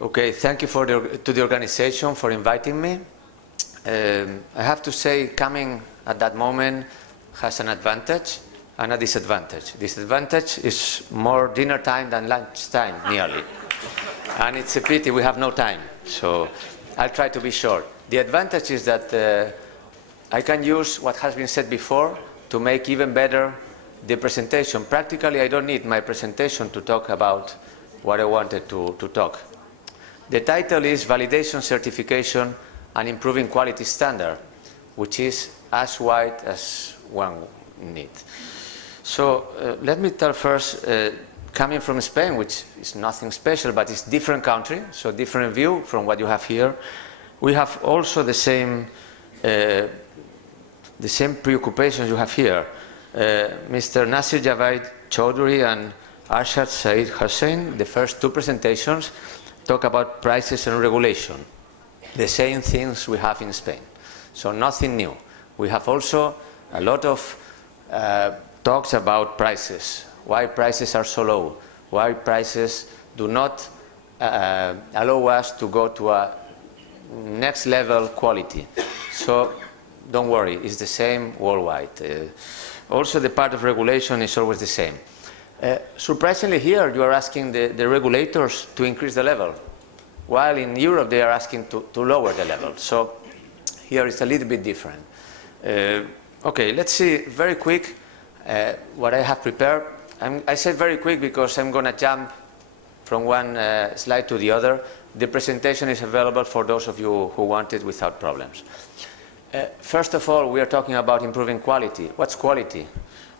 Okay, thank you to the organization for inviting me. I have to say, coming at that moment has an advantage and a disadvantage. Disadvantage is more dinner time than lunch time, nearly. And it's a pity we have no time, so I'll try to be short. The advantage is that I can use what has been said before to make even better the presentation. Practically, I don't need my presentation to talk about what I wanted to talk. The title is Validation, Certification and Improving Quality Standard, which is as wide as one needs. So let me tell first, coming from Spain, which is nothing special, but it's a different country, so different view from what you have here. We have also the same preoccupations you have here. Mr. Nasir Javaid Chowdhury and Arshad Saeed Hussain, the first two presentations, talk about prices and regulation, the same things we have in Spain. So nothing new. We have also a lot of talks about prices, why prices are so low, why prices do not allow us to go to a next level quality. So don't worry, it's the same worldwide. Also the part of regulation is always the same. Surprisingly here you are asking the regulators to increase the level, while in Europe they are asking to lower the level. So here it's a little bit different. Okay, let's see very quick what I have prepared. I said very quick because I'm going to jump from one slide to the other. The presentation is available for those of you who want it without problems. First of all, we are talking about improving quality. What's quality?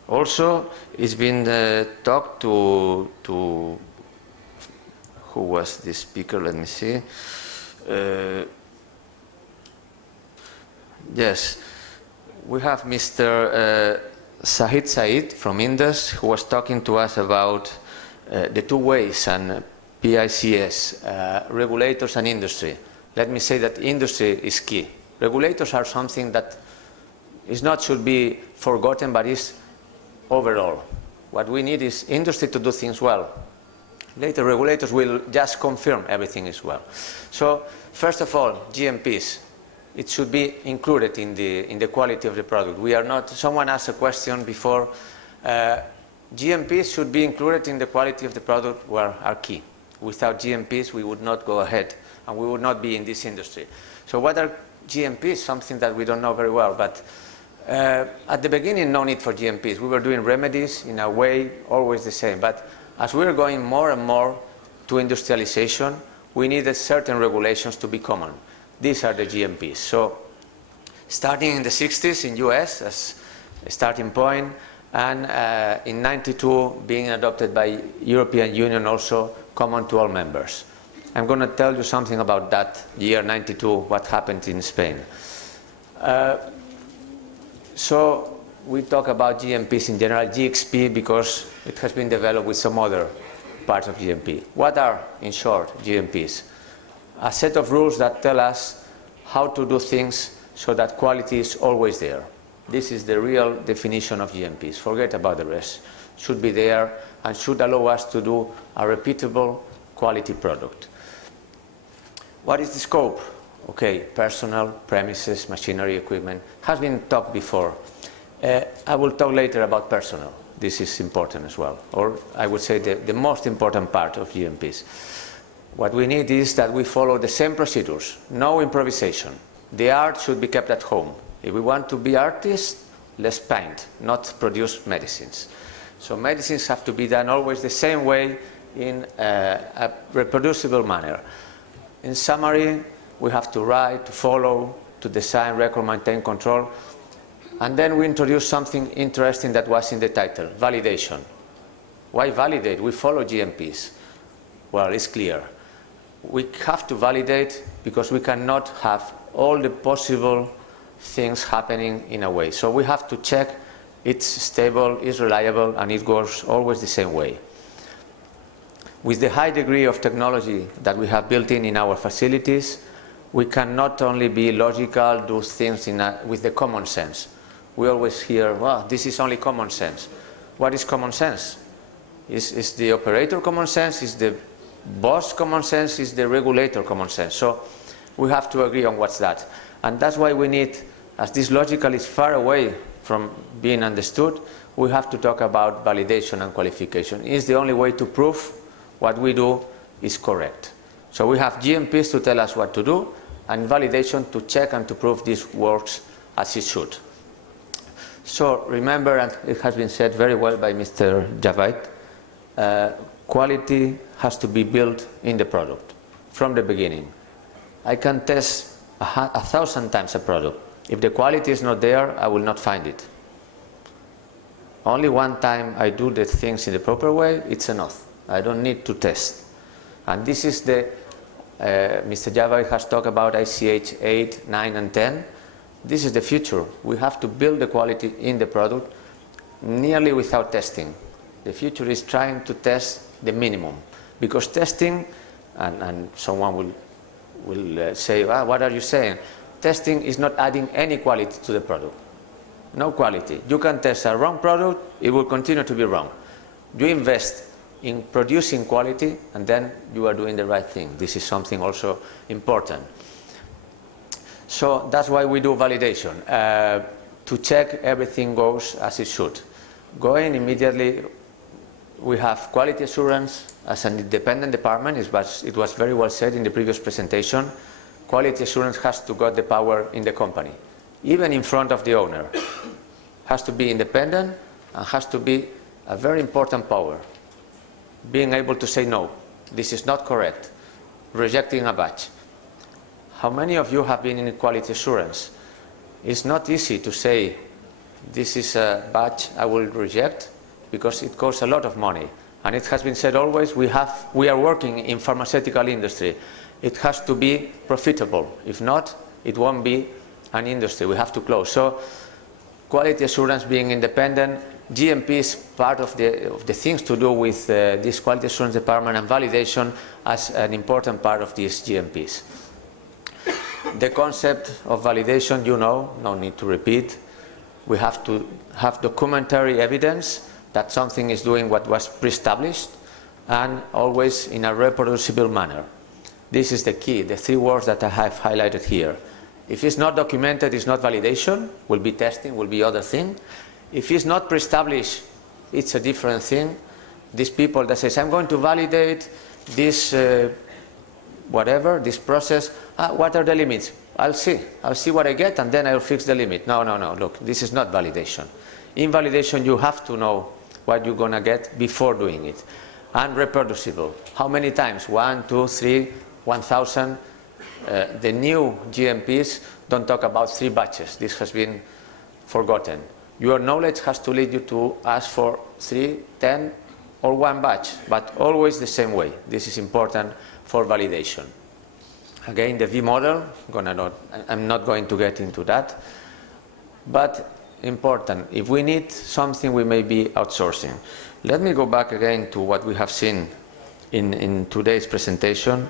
Also, it's been talked to who was the speaker? Let me see. Yes, we have Mr. Sahid Said from Indus, who was talking to us about the two ways and PICS, regulators and industry. Let me say that industry is key. Regulators are something that is not should be forgotten, but is overall. What we need is industry to do things well. Later, regulators will just confirm everything is well. So, first of all, GMPs. It should be included in the quality of the product. We are not. Someone asked a question before. GMPs should be included in the quality of the product. Well, are key. Without GMPs, we would not go ahead, and we would not be in this industry. So, what are GMPs? Something that we don't know very well, but at the beginning, no need for GMPs. We were doing remedies in a way always the same. But as we are going more and more to industrialization, we needed certain regulations to be common. These are the GMPs. So starting in the 60s in US as a starting point, and in 92 being adopted by European Union, also common to all members. I'm going to tell you something about that year 92, what happened in Spain. So we talk about GMPs in general, GXP, because it has been developed with some other parts of GMP. What are, in short, GMPs? A set of rules that tell us how to do things so that quality is always there. This is the real definition of GMPs. Forget about the rest. Should be there and should allow us to do a repeatable quality product. What is the scope? Okay, personnel, premises, machinery, equipment. Has been talked before. I will talk later about personnel. This is important as well. Or I would say the most important part of GMPs. What we need is that we follow the same procedures. No improvisation. The art should be kept at home. If we want to be artists, let's paint, not produce medicines. So medicines have to be done always the same way in a reproducible manner. In summary, we have to write, to follow, to design, record, maintain, control. And then we introduce something interesting that was in the title, validation. Why validate? We follow GMPs. Well, it's clear. We have to validate because we cannot have all the possible things happening in a way. So we have to check it's stable, it's reliable, and it goes always the same way. With the high degree of technology that we have built in our facilities, we can not only be logical, do things with the common sense. We always hear, well, this is only common sense. What is common sense? Is the operator common sense? Is the boss common sense is the regulator common sense. So we have to agree on what's that. And that's why we need, as this logical is far away from being understood, we have to talk about validation and qualification. It's the only way to prove what we do is correct. So we have GMPs to tell us what to do, and validation to check and to prove this works as it should. So remember, and it has been said very well by Mr. Javait, quality has to be built in the product from the beginning. I can test 1,000 times a product. If the quality is not there, I will not find it. Only one time I do the things in the proper way, it's enough. I don't need to test. And this is the, Mr. Javait has talked about ICH 8, 9 and 10. This is the future. We have to build the quality in the product nearly without testing. The future is trying to test the minimum. Because testing, and someone will say, what are you saying? Testing is not adding any quality to the product. No quality. You can test a wrong product, it will continue to be wrong. You invest in producing quality, and then you are doing the right thing. This is something also important. So that's why we do validation, to check everything goes as it should. Going immediately, we have quality assurance as an independent department. It was very well said in the previous presentation. Quality assurance has to got the power in the company, even in front of the owner. Has to be independent and has to be a very important power. Being able to say no, this is not correct, rejecting a batch. How many of you have been in quality assurance? It's not easy to say this is a batch I will reject, because it costs a lot of money. And it has been said always, we are working in pharmaceutical industry. It has to be profitable. If not, it won't be an industry. We have to close. So quality assurance being independent, GMP is part of the things to do with this quality assurance department, and validation as an important part of these GMPs. The concept of validation, you know, no need to repeat. We have to have documentary evidence that something is doing what was pre-established, and always in a reproducible manner. This is the key, the 3 words that I have highlighted here. If it's not documented, it's not validation, will be testing, will be other thing. If it's not pre-established, it's a different thing. These people that says, I'm going to validate this whatever, this process, what are the limits? I'll see what I get, and then I'll fix the limit. No, look, this is not validation. In validation, you have to know what you're going to get before doing it. And reproducible. How many times? 1, 2, 3, 1,000. The new GMPs don't talk about 3 batches. This has been forgotten. Your knowledge has to lead you to ask for 3, 10, or 1 batch, but always the same way. This is important for validation. Again, the V model, I'm not going to get into that, but important. If we need something, we may be outsourcing. Let me go back again to what we have seen in today's presentation.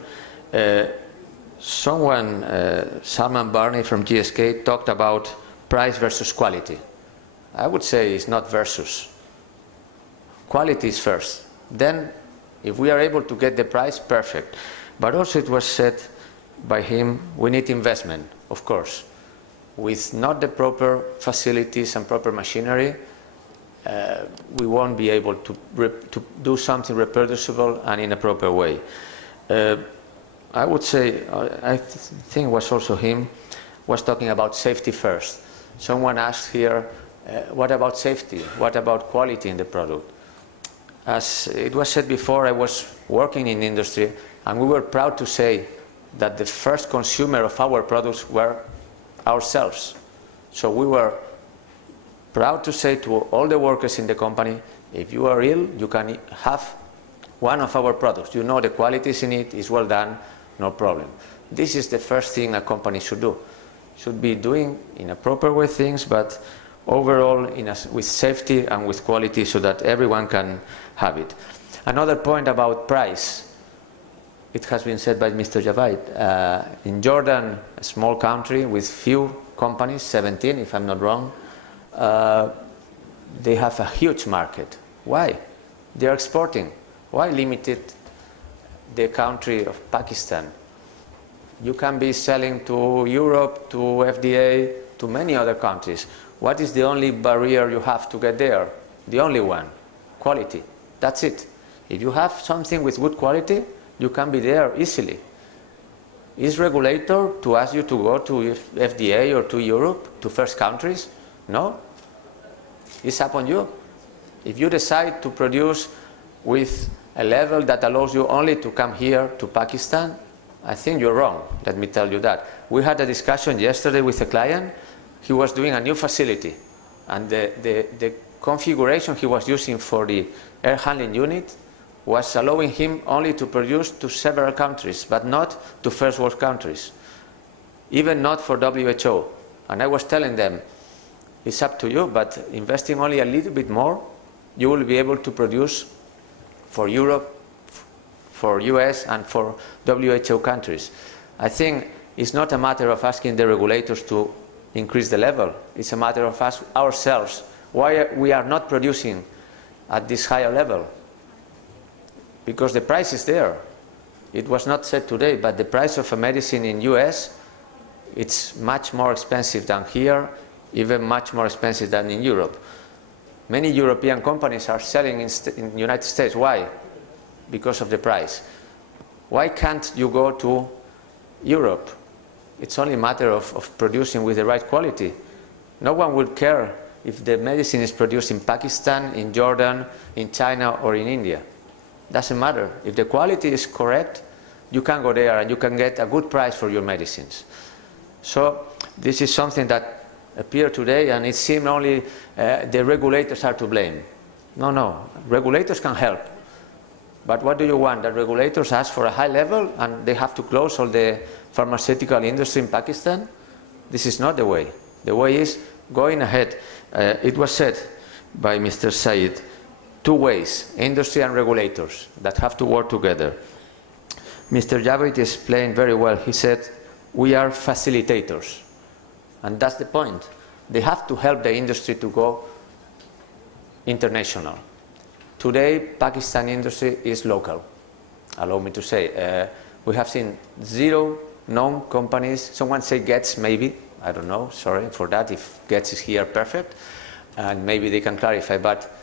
Salman Barney from GSK talked about price versus quality. I would say it's not versus. Quality is first. Then, if we are able to get the price, perfect. But also it was said by him, we need investment, of course. With not the proper facilities and proper machinery, we won't be able to do something reproducible and in a proper way. I would say, I think it was also him, was talking about safety first. Someone asked here, what about safety? What about quality in the product? As it was said before, I was working in industry, and we were proud to say that the first consumer of our products were ourselves. So we were proud to say to all the workers in the company, if you are ill, you can have one of our products. You know the quality is in it, is well done, no problem. This is the first thing a company should do. Should be doing in a proper way things, but overall with safety and with quality so that everyone can have it. Another point about price. It has been said by Mr. Javait. In Jordan, a small country with few companies, 17 if I'm not wrong, they have a huge market. Why? They are exporting. Why limit it the country of Pakistan. You can be selling to Europe, to FDA, to many other countries. What is the only barrier you have to get there? The only one, quality. That's it. If you have something with good quality, you can be there easily. Is regulator to ask you to go to FDA or to Europe, to first countries? No. It's up on you. If you decide to produce with a level that allows you only to come here to Pakistan, I think you're wrong, let me tell you that. We had a discussion yesterday with a client. He was doing a new facility, and the configuration he was using for the air handling unit was allowing him only to produce to several countries, but not to first world countries, even not for WHO. And I was telling them, it's up to you, but investing only a little bit more, you will be able to produce for Europe, for US, and for WHO countries. I think it's not a matter of asking the regulators to increase the level. It's a matter of us ourselves. Why we are not producing at this higher level? Because the price is there. It was not said today, but the price of a medicine in US, it's much more expensive than here, even much more expensive than in Europe. Many European companies are selling in the United States. Why? Because of the price. Why can't you go to Europe? It's only a matter of producing with the right quality. No one will care if the medicine is produced in Pakistan, in Jordan, in China, or in India. Doesn't matter. If the quality is correct, you can go there and you can get a good price for your medicines. So this is something that appeared today, and it seemed only the regulators are to blame. No, no. Regulators can help. But what do you want? That regulators ask for a high level and they have to close all the pharmaceutical industry in Pakistan? This is not the way. The way is going ahead. It was said by Mr. Said, two ways, industry and regulators, that have to work together. Mr. Javed explained very well. He said, we are facilitators. And that's the point. They have to help the industry to go international. Today, Pakistan industry is local. Allow me to say, we have seen 0 known companies. Someone say Getz, maybe. I don't know. Sorry for that. If Getz is here, perfect. And maybe they can clarify. But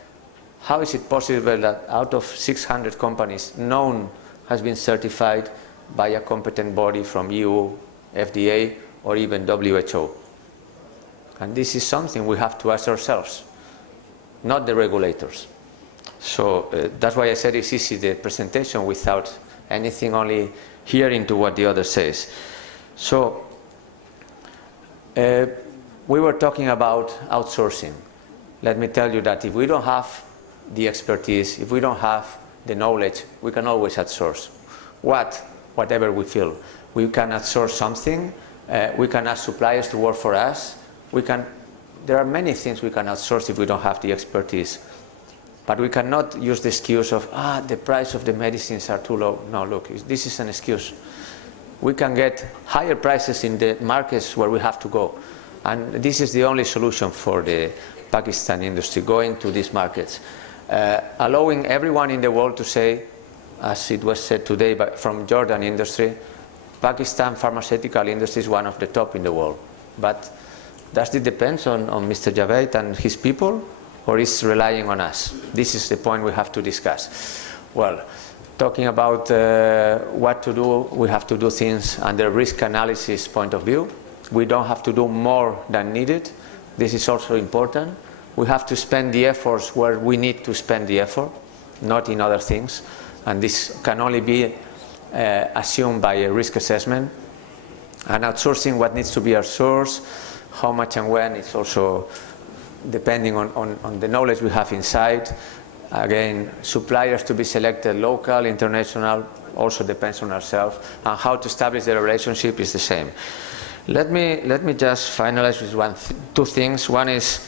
how is it possible that out of 600 companies, none has been certified by a competent body from EU, FDA, or even WHO? And this is something we have to ask ourselves, not the regulators. So that's why I said it's easy, the presentation, without anything, only hearing to what the other says. So we were talking about outsourcing. Let me tell you that if we don't have the expertise, if we don't have the knowledge, we can always outsource. Whatever we feel. We can outsource something. We can ask suppliers to work for us. There are many things we can outsource if we don't have the expertise. But we cannot use the excuse of, the price of the medicines are too low. No, look, this is an excuse. We can get higher prices in the markets where we have to go. And this is the only solution for the Pakistan industry, going to these markets. Allowing everyone in the world to say, as it was said today from Jordan industry, Pakistan pharmaceutical industry is one of the top in the world. But does it depend on Mr. Javed and his people? Or is relying on us? This is the point we have to discuss. Well, talking about what to do, we have to do things under risk analysis point of view. We don't have to do more than needed. This is also important. We have to spend the efforts where we need to spend the effort, not in other things. And this can only be assumed by a risk assessment. And outsourcing what needs to be outsourced, how much and when, it's also depending on the knowledge we have inside. Again, suppliers to be selected, local, international, also depends on ourselves. And how to establish the relationship is the same. Let me just finalize with two things. One is,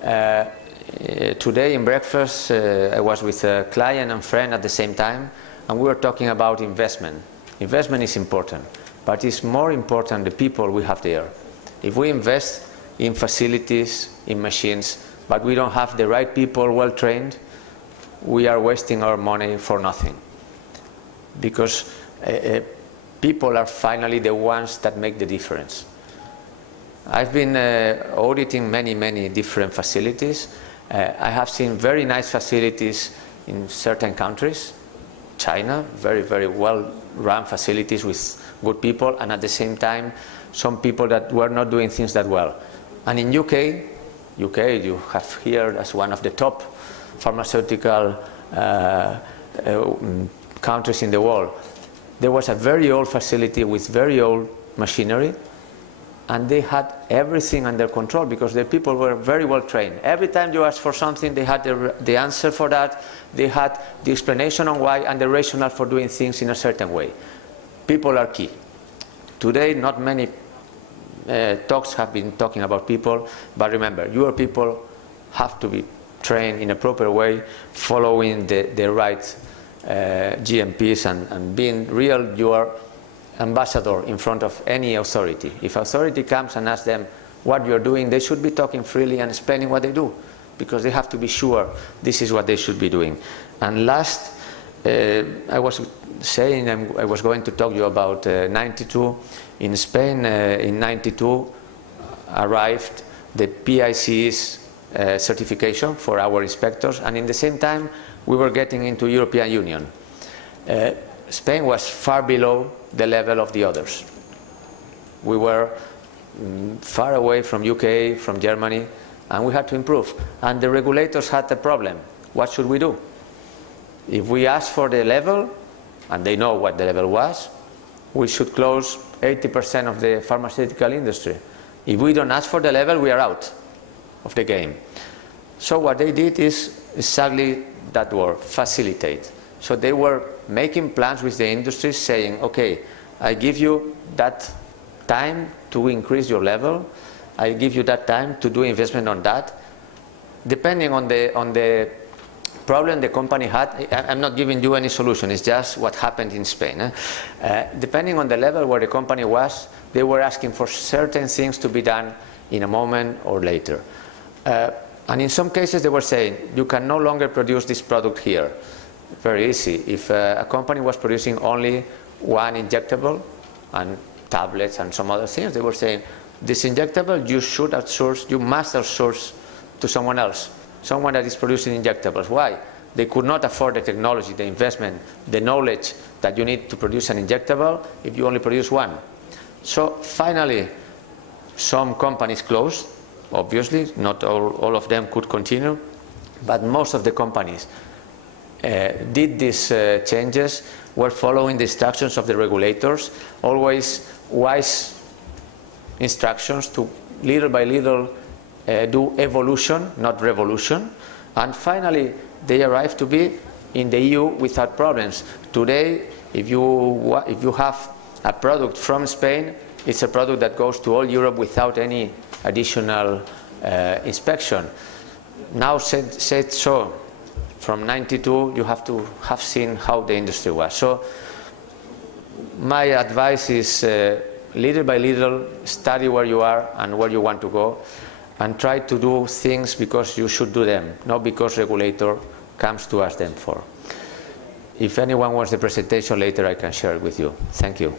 today in breakfast, I was with a client and friend at the same time, and we were talking about investment. Investment is important, but it's more important the people we have there. If we invest in facilities, in machines, but we don't have the right people well trained, we are wasting our money for nothing. because people are finally the ones that make the difference. I've been auditing many different facilities. I have seen very nice facilities in certain countries. China, very well-run facilities with good people, and at the same time, some people that were not doing things that well. And in UK, you have here as one of the top pharmaceutical countries in the world. There was a very old facility with very old machinery, and they had everything under control because the people were very well trained. Every time you asked for something, they had the answer for that. They had the explanation on why and the rationale for doing things in a certain way. People are key. Today, not many talks have been talking about people, but remember, your people have to be trained in a proper way, following the right GMPs and being real. You are ambassador in front of any authority. If authority comes and asks them what you're doing, they should be talking freely and explaining what they do, because they have to be sure this is what they should be doing. And last, I was saying I was going to talk to you about 92. In Spain, in 92, arrived the PIC's certification for our inspectors, and in the same time, we were getting into European Union. Spain was far below the level of the others. We were far away from UK, from Germany, and we had to improve. And the regulators had a problem. What should we do? If we ask for the level, and they know what the level was, we should close 80% of the pharmaceutical industry. If we don't ask for the level, we are out of the game. So what they did is exactly that word, facilitate. So they were making plans with the industry saying, okay, I give you that time to increase your level, I give you that time to do investment on that. Depending on the problem the company had, I'm not giving you any solution, it's just what happened in Spain. Depending on the level where the company was, they were asking for certain things to be done in a moment or later. And in some cases they were saying, you can no longer produce this product here. Very easy. If a company was producing only one injectable and tablets and some other things, they were saying, this injectable you should outsource, you must outsource to someone else, someone that is producing injectables. Why? They could not afford the technology, the investment, the knowledge that you need to produce an injectable if you only produce one. So finally, some companies closed. Obviously, not all of them could continue, but most of the companies did these changes, were following the instructions of the regulators, always wise instructions to little by little do evolution, not revolution. And finally, they arrived to be in the EU without problems. Today, if you have a product from Spain, it's a product that goes to all Europe without any additional inspection. Now said so, from 92, you have to have seen how the industry was. So my advice is little by little, study where you are and where you want to go, and try to do things because you should do them, not because regulator comes to ask them for. If anyone wants the presentation later, I can share it with you. Thank you.